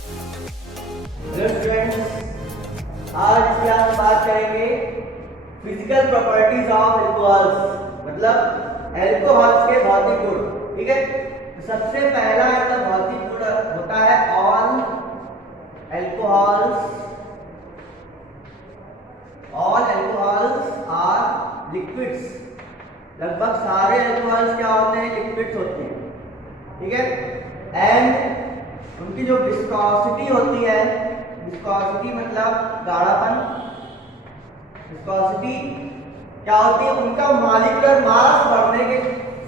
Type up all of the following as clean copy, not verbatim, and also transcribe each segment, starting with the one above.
Hello students, आज की हम बात करेंगे फिजिकल प्रॉपर्टीज ऑफ एल्कोहल्स, मतलब एल्कोहल्स के भौतिक गुण। ठीक है, तो सबसे पहला भौतिक गुण होता है ऑल एल्कोहल्स आर लिक्विड्स। लगभग सारे एल्कोहल्स क्या होते हैं? लिक्विड्स होते हैं। ठीक है, एंड उनकी जो विस्कोसिटी होती है, विस्कोसिटी मतलब गाढ़ापन, विस्कोसिटी क्या होती है? उनका मॉलिक्यूलर मास बढ़ने के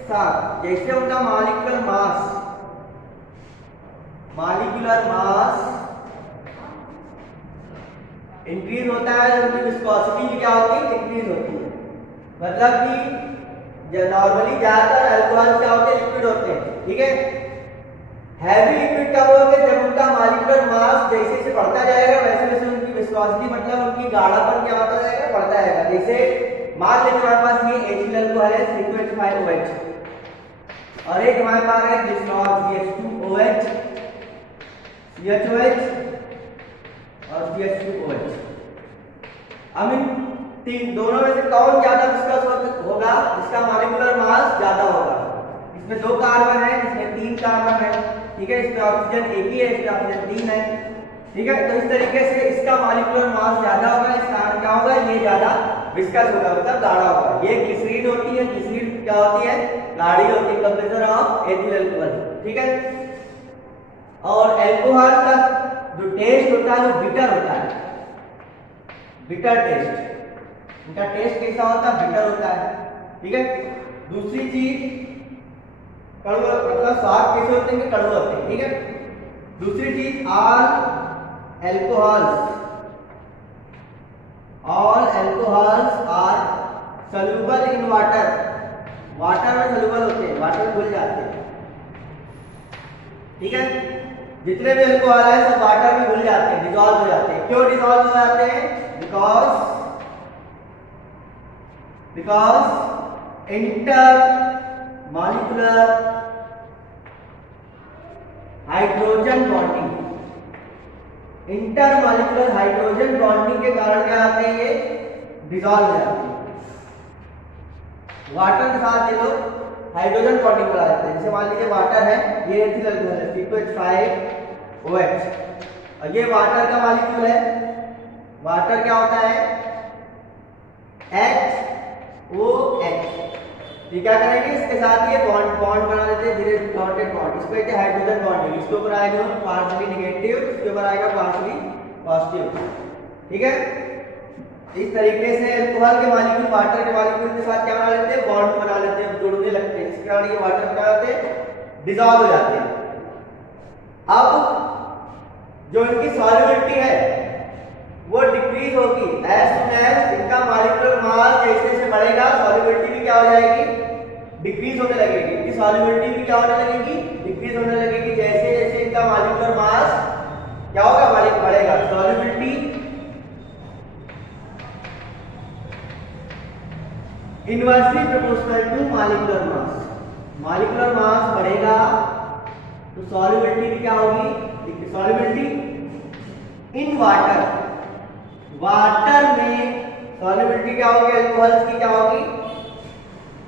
साथ, जैसे उनका मॉलिक्यूलर मास इंक्रीज होता है तो उनकी विस्कोसिटी भी क्या होती है? इंक्रीज होती है। मतलब कि नॉर्मली ज्यादातर अल्कोहल क्या होते हैं? लिक्विड होते हैं। ठीक है, हैवी लिक्विड कब होंगे? जब उनका मॉलिक्यूलर मास जैसे जैसे बढ़ता जाएगा वैसे वैसे उनकी विस्कोसिटी मतलब उनकी गाढ़ापन क्या होता जाएगा? बढ़ता जाएगा। जैसे मान लीजिए हमारे पास ये एथिल अल्कोहल है C2H5OH और एक हमारे पास है ग्लिसरॉल CH2OH और CH2OH। अब इन तीन दोनों में से कौन ज्यादा विस्कस होगा? इसका मॉलिक्यूलर मास ज्यादा होगा। इसमें 2 कार्बन है, इसमें 3 कार्बन है। ठीक है, इसमें ऑक्सीजन एक ही है, इसमें ऑक्सीजन 3 है। ठीक है, तो इस तरीके से इसका मॉलिक्यूलर मास ज्यादा होगा, इस कारण क्या होगा? ये ज्यादा विस्कस होगा, मतलब गाढ़ा होगा। ये ग्लिसरीन होती है, ग्लिसरीन क्या होती है? गाढ़ी होती है, कंप्रेसर ऑफ एथिल अल्कोहल। ठीक है, और अल्कोहल का जो टेस्ट होता है वो बिटर होता है, बिटर टेस्ट। इनका टेस्ट कैसा होता है? बिटर होता है। ठीक है, दूसरी चीज कड़वा, मतलब स्वाद कैसे होते हैं? कड़वा होते हैं। ठीक है, दूसरी चीज all alcohols are soluble in water. Water में सॉल्युबल होते हैं, वाटर में घुल जाते हैं। ठीक है, जितने भी अल्कोहल है सब वाटर में घुल जाते हैं, डिसॉल्व हो जाते हैं। क्यों डिसॉल्व हो जाते हैं? Because inter molecular hydrogen bonding, intermolecular hydrogen bonding के कारण क्या आते हैं? ये डिसॉल्व हो जाते हैं। वाटर के साथ ये लोग हाइड्रोजन बॉन्डिंग बना देते हैं। जैसे मान लीजिए वाटर है, ये एथिल अल्कोहल है C2H5OH और ये वाटर का मॉलिक्यूल है। वाटर क्या होता है? HOH। ये क्या करेंगे? इसके साथ ये बॉन्ड बना देते हैं, धीरे डॉटेड बॉन्ड। इस पे हाइड्रोजन बॉन्ड है, इसके ऊपर आएगा पार्शियली नेगेटिव, इसके ऊपर आएगा पार्शियली पॉजिटिव। ठीक है, इस तरीके से अल्कोहल के मॉलिक्यूल वाटर के मॉलिक्यूल के साथ क्या बना लेते हैं? बॉन्ड बना लेते हैं, जुड़ने लगते हैं। इसके कारण ये वाटर क्या होते हैं? डिसॉल्व हो जाते हैं। अब जो इनकी सॉल्युबिलिटी है वो डिक्रीज होगी एज सून एज इनका मॉलिक्यूलर मास जैसे जैसे बढ़ेगा, सॉल्युबिलिटी भी क्या हो जाएगी? डिक्रीज होने लगेगी। इनकी सॉल्युबिलिटी भी क्या होने लगेगी? डिक्रीज होने लगेगी। जैसे जैसे इनका मॉलिक्यूलर मास क्या होगा? बढ़ेगा। Solubility inversely proportional to molecular mass. Molecular mass बढ़ेगा तो सॉल्युबिलिटी भी क्या होगी? सॉल्युबिलिटी इन वाटर, वाटर में सॉल्युबिलिटी क्या होगी? अल्कोहल्स की क्या होगी?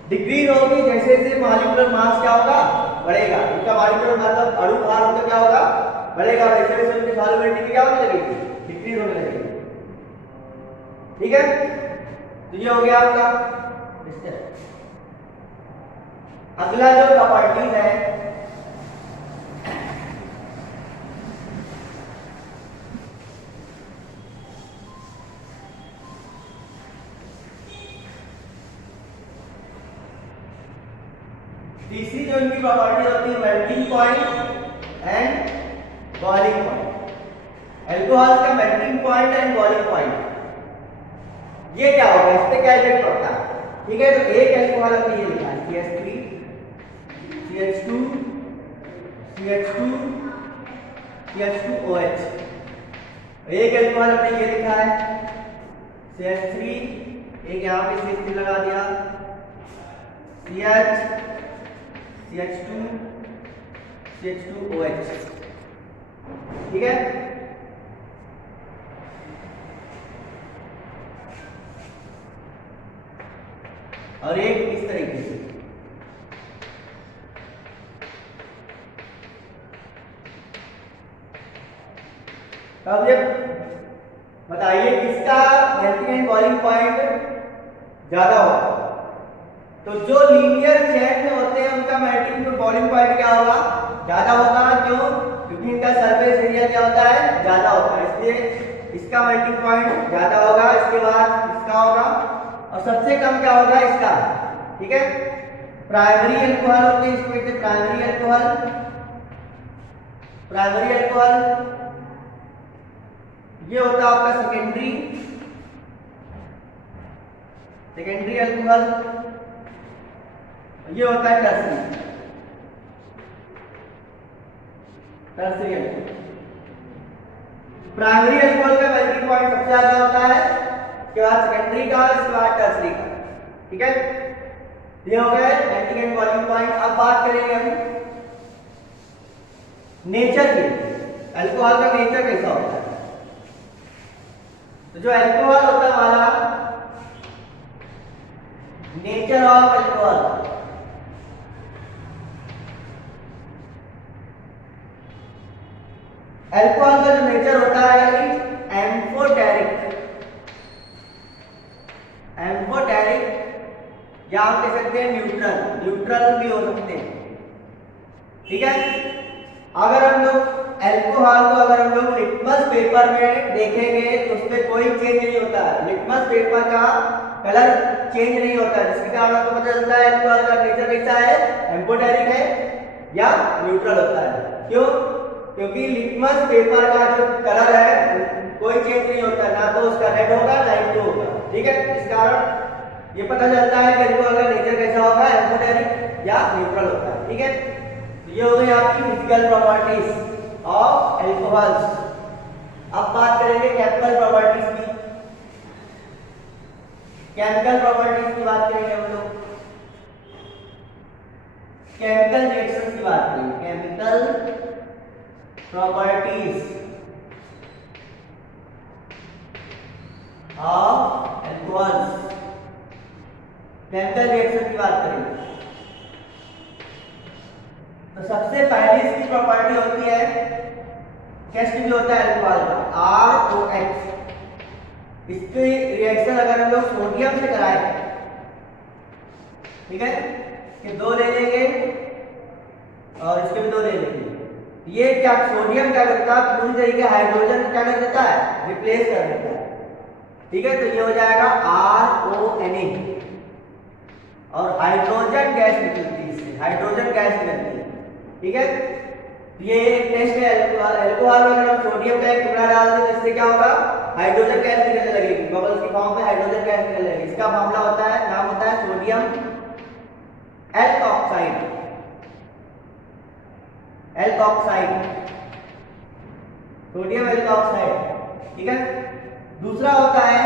डिक्रीज होगी। जैसे जैसे मॉलिक्यूलर मास क्या होगा? बढ़ेगा। इनका मॉलिक्यूलर मतलब अणु भार उनका क्या होगा? बढ़ेगा। वैसे वैसे उनकी सॉल्युबिलिटी क्या होने लगेगी? डिक्रीज होने लगेगी। ठीक है, तो ये हो गया आपका। अगला जो प्रॉपर्टीज है तीसरी जो इनकी प्रॉपर्टी होती है melting point and boiling point. Alcohol का melting point and boiling point ये क्या होगा? इस पे क्या इफेक्ट पड़ता है? ठीक है, तो एक अल्कोहल अपने ये लिखा है CH3 CH2 CH2 CH2OH। एक अल्कोहल अपने ये लिखा है CH3, एक यहाँ पे CH3 लगा दिया, CH CH2 CH2OH। ठीक है। और एक इस तरीके से। अब ये बताइए किसका मेल्टिंग एंड बॉइलिंग पॉइंट ज्यादा होगा। तो जो लीनियर चेन में होते हैं उनका मेल्टिंग और बॉइलिंग पॉइंट क्या होगा, ज्यादा होगा। क्यों? क्योंकि इनका सरफेस एरिया क्या होता है, ज्यादा होता है, इसलिए इसका मेल्टिंग पॉइंट ज्यादा होगा। इसके बाद इसका होगा और सबसे कम क्या होगा, इसका। ठीक है। प्राइमरी अल्कोहल होते हैं, इसको कहते हैं प्राइमरी अल्कोहल। प्राइमरी अल्कोहल ये होता है आपका सेकेंडरी अल्कोहल। ये होता है टर्सरी अल्कोहल। प्राइमरी अल्कोहल का मेल्टिंग पॉइंट सबसे ज्यादा होता है, इसके बाद सेकेंडरी का, इसके बाद टर्सरी का। ठीक है, ये हो गए मेल्टिंग एंड बॉइलिंग पॉइंट। अब बात करेंगे हम नेचर की, अल्कोहल का नेचर कैसा होता है। तो जो अल्कोहल होता है हमारा, नेचर ऑफ अल्कोहल, अल्कोहल का जो नेचर होता है एम्फोटेरिक, या हम कह सकते हैं न्यूट्रल भी हो सकते हैं। ठीक है। अगर हम लोग अल्कोहल को अगर हम लोग लिटमस पेपर में देखेंगे तो उसमें कोई चेंज नहीं होता है, लिटमस पेपर का कलर चेंज नहीं होता है, जिसके कारण आपको पता चलता है अल्कोहल का नेचर कैसा है, एम्फोटेरिक है या न्यूट्रल होता है। क्यों? क्योंकि लिटमस पेपर का जो कलर है कोई चेंज नहीं होता, ना तो उसका रेड होगा ना ही ब्लू होगा। ठीक है, इस कारण ये पता चलता है कि अल्कोहल का नेचर कैसा होगा, एम्फोटेरिक या न्यूट्रल होता है। ठीक है, ये हो गई आपकी फिजिकल प्रॉपर्टीज ऑफ अल्कोहल्स। अब बात करेंगे केमिकल प्रॉपर्टीज की। केमिकल प्रॉपर्टीज की बात करेंगे हम लोग, केमिकल रिएक्शंस की बात करेंगे, chemical properties of alcohols, chemical reaction की बात करेंगे। तो सबसे पहली इसकी प्रॉपर्टी होती है, टेस्ट भी होता है अल्कोहल का, ROH। इसकी रिएक्शन अगर हम लोग सोडियम से कराएं, ठीक है, ये दो ले लेंगे और इसके भी दो ले लेंगे। ये क्या सोडियम क्या करता है, पूरी तरीके हाइड्रोजन क्या कर देता है, रिप्लेस कर देता है। ठीक है, तो ये हो जाएगा RONA और हाइड्रोजन गैस निकलती है, इससे हाइड्रोजन गैस निकलती है। ठीक है, ये एक टेस्ट है अल्कोहल में। अगर हम सोडियम का एक टुकड़ा डाल दें तो इससे क्या होगा, हाइड्रोजन गैस निकलने लगेगी, बबल्स की फॉर्म में हाइड्रोजन गैस निकलने लगेगी। इसका मामला होता है, नाम होता है सोडियम एल्कोक्साइड, सोडियम एल्कोक्साइड। ठीक है, दूसरा होता है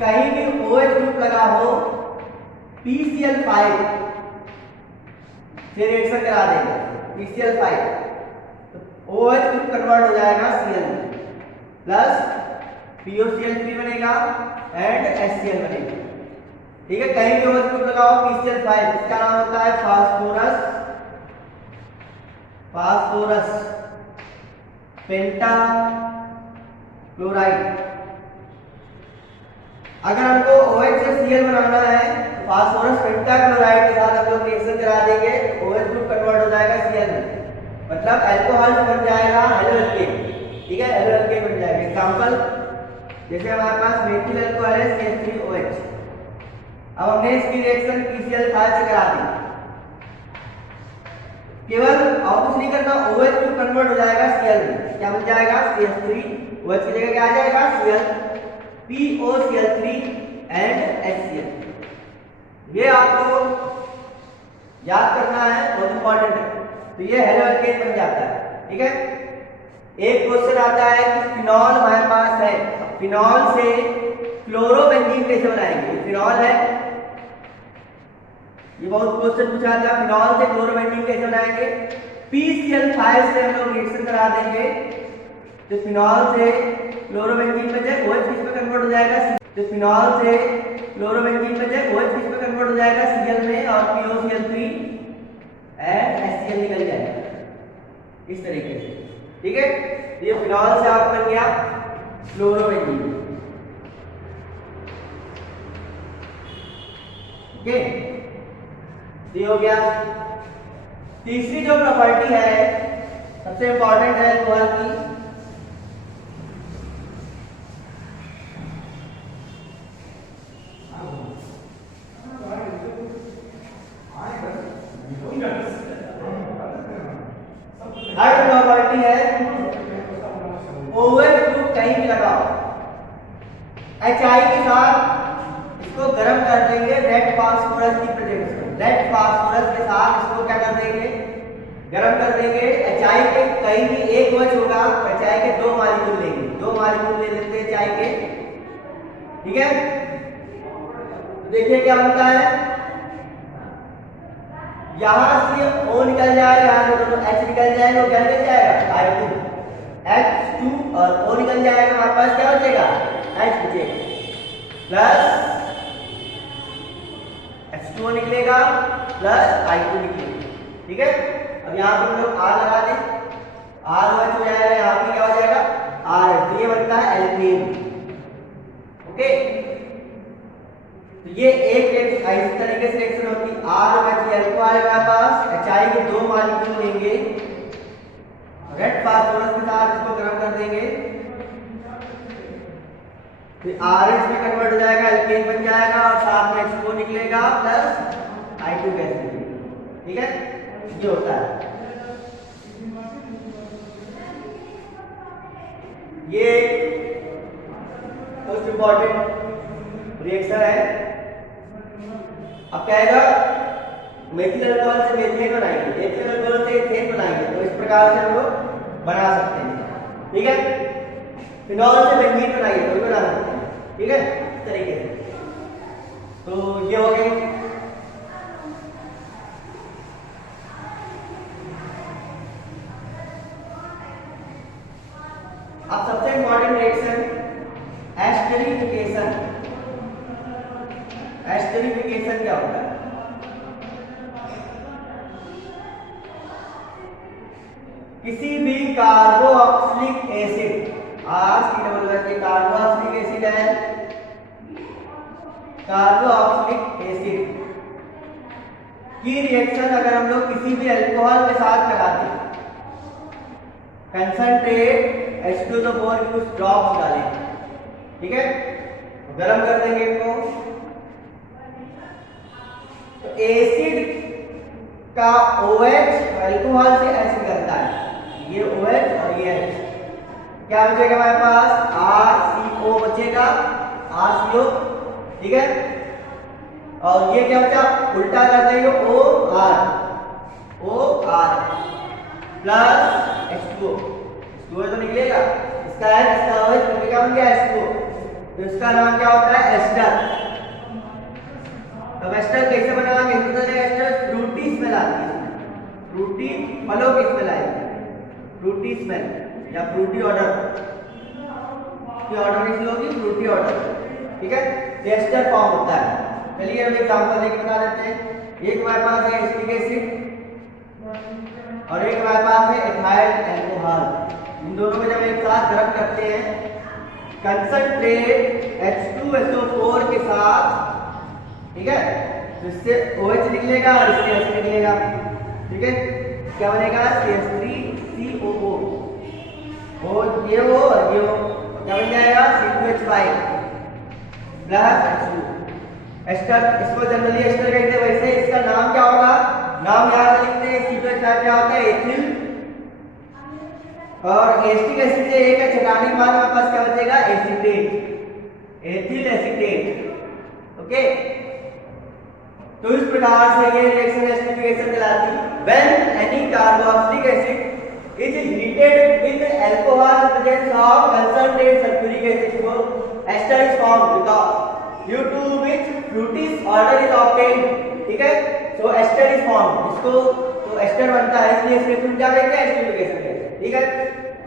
कहीं भी OH ग्रुप लगा हो, PCl5 से रिएक्शन करा देंगे, PCl5 तो OH ग्रुप कन्वर्ट हो जाएगा Cl में, प्लस POCl3 बनेगा एंड HCl बनेगा। ठीक है, कहीं भी OH ग्रुप लगाओ PCl5, इसका नाम होता है फास्फोरस पेंटा क्लोराइड। अगर हमको OH से Cl बनाना है तो फास्फोरस पेंटाक्लोराइड के साथ हम लोग रिएक्शन करा देंगे, तो OH ग्रुप कन्वर्ट हो जाएगा Cl में, मतलब अल्कोहल बन जाएगा हेलोएल्केन। ठीक है, हेलोएल्केन बन जाएगा। एग्जांपल, जैसे हमारे पास मेथिल अल्कोहल है CH3OH, अब हमने इसकी रिएक्शन PCl5 से करा दी, केवल और कुछ नहीं करना, OH ग्रुप कन्वर्ट हो जाएगा Cl में, क्या बन जाएगा, CH3OH की जगह क्या आ जाएगा, Cl, POCl3 एंड HCl। ये आपको याद करना है, बहुत इंपॉर्टेंट है। तो ये हेलोएल्केन बन जाता है। ठीक है, एक क्वेश्चन आता है कि फिनॉल हमारे पास है, फिनॉल से क्लोरोबेंजीन कैसे बनाएंगे, फिनॉल है, ये बहुत क्वेश्चन पूछा था, फिनॉल से क्लोरोबेंजीन कैसे बनाएंगे। PCl5 से हम लोग रिएक्शन करा देंगे तो फिनॉल से क्लोरोबेंजीन में जाए OH किस में कन्वर्ट हो जाएगा, तो फिनॉल से क्लोरोबेंजीन में जाए OH किस में कन्वर्ट हो जाएगा, Cl में, और POCl3 एंड HCl निकल जाएगा इस तरीके से। ठीक है, ये फिनॉल से आपका बन गया क्लोरोबेंजीन। ओके, ये हो गया। तीसरी जो प्रॉपर्टी है सबसे इंपॉर्टेंट है अल्कोहल की, थर्ड प्रॉपर्टी है OH ग्रुप कहीं भी लगाओ, HI के साथ इसको गर्म कर देंगे रेड फास्फोरस की प्रेजेंस में, रेड फास्फोरस के साथ इसको क्या कर देंगे, गर्म कर देंगे। HI के कहीं भी एक OH होगा, HI के दो मॉलिक्यूल लेंगे, दो मॉलिक्यूल ले लेते हैं HI के। ठीक है, देखिए क्या बनता है, यहां से O निकल जाएगा, यहां से दोनों H निकल जाएगा, वो क्या निकल जाएगा I2, H2 और O निकल जाएगा, हमारे पास क्या बचेगा H बचेगा, प्लस H2O निकलेगा प्लस I2 निकलेगा। ठीक है, अब यहाँ पे हम लोग R लगा दें, ROH हो जाएगा, यहाँ पे क्या हो जाएगा RH, तो ये बनता है एल्केन। ओके, तो ये एक इस तरीके से रिएक्शन होती है। ROH अल्कोहल है हमारे पास, HI के दो मॉलिक्यूल लेंगे, रेड फास्फोरस के साथ इसको गर्म कर देंगे, फिर RH में कन्वर्ट हो जाएगा, एल्केन बन जाएगा और साथ में H2O निकलेगा प्लस I2 गैस निकलेगी। ठीक है, ये होता है। ये मोस्ट इंपॉर्टेंट रिएक्शन है। अब क्या आएगा, मेथिल अल्कोहल से मेथिलेन बनाएंगे, मेथिल अल्कोहल से एथेन बनाएंगे, तो इस प्रकार से हम लोग बना सकते हैं। ठीक है, फिनॉल से बेंजीन बनाइए तो भी बना सकते हैं। ठीक है, इस तरीके से। तो ये हो गए। अब सबसे इंपॉर्टेंट रिएक्शन एस्टरिफिकेशन। एस्टरिफिकेशन क्या होता है, किसी भी कार्बोक्सिलिक एसिड, के कार्बोक्सिलिक एसिड है, कार्बोक्सिलिक एसिड की रिएक्शन अगर हम लोग किसी भी अल्कोहल के साथ लगाते हैं, कंसंट्रेट H2SO4 की कुछ ड्रॉप्स डालेंगे। ठीक है, गरम कर देंगे इनको, तो एसिड का OH अल्कोहल से H निकलता है, ये OH और ये H, क्या बचेगा हमारे पास RCO बचेगा, RCO। ठीक है, और ये क्या बचा, उल्टा कर देंगे OR प्लस H2O, H2O तो निकलेगा, इसका H इसका OH तो क्या बन गया H2O, तो इसका नाम क्या होता है एस्टर। अब एस्टर कैसे बनाएंगे, एस्टर फ्रूटी स्मेल आती है, फ्रूटी फलों की स्मेल आएगी, फ्रूटी स्मेल या फ्रूटी ऑर्डर की ऑर्डर इसलिए होगी फ्रूटी ऑर्डर। ठीक है, एस्टर फॉर्म होता है। चलिए हम एग्जांपल लेके बता देते हैं। एक हमारे पास है एसिटिक एसिड और एक हमारे पास है एथाइल अल्कोहल। इन दोनों को जब एक साथ गर्म करते हैं, कंसंट्रेट H2SO4 के साथ, ठीक है, तो इससे OH निकलेगा और इससे H निकलेगा। ठीक है, क्या बनेगा CH3COO, और ये हो और ये हो, क्या बन जाएगा C2H5 प्लस H2। एस्टर, इसको जनरली एस्टर कहते हैं, वैसे इसका नाम क्या होगा, नाम याद लिखते हैं। C2H5 क्या होता है एथिल, और एसिटिक एसिड से एक है चटाने के बाद हमारे पास क्या बचेगा एसीटेट, एथिल एसीटेट। ओके, तो इस प्रकार से ये रिएक्शन एस्टरिफिकेशन कहलाती है। When any carboxylic acid is heated with alcohol presence of concentrate sulphuric acid, को ester is formed because due to which fruity order is obtained. ठीक है, सो एस्टर इज फॉर्म्ड, इसको तो तो एस्टर बनता है, इसलिए इस रिएक्शन क्या कहते हैं, एस्टरिफिकेशन कहते हैं। ठीक है,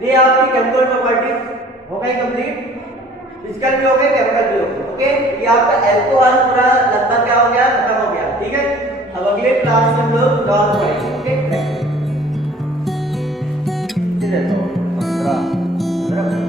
ये आपकी केमिकल प्रॉपर्टीज हो गई कंप्लीट, फिजिकल भी हो गए, केमिकल भी हो गए। ओके, ये आपका अल्कोहल पूरा लगभग क्या हो गया, खत्म हो गया। ठीक है, अब अगले क्लास में हम लोग डॉल पढ़ेंगे। ओके, 15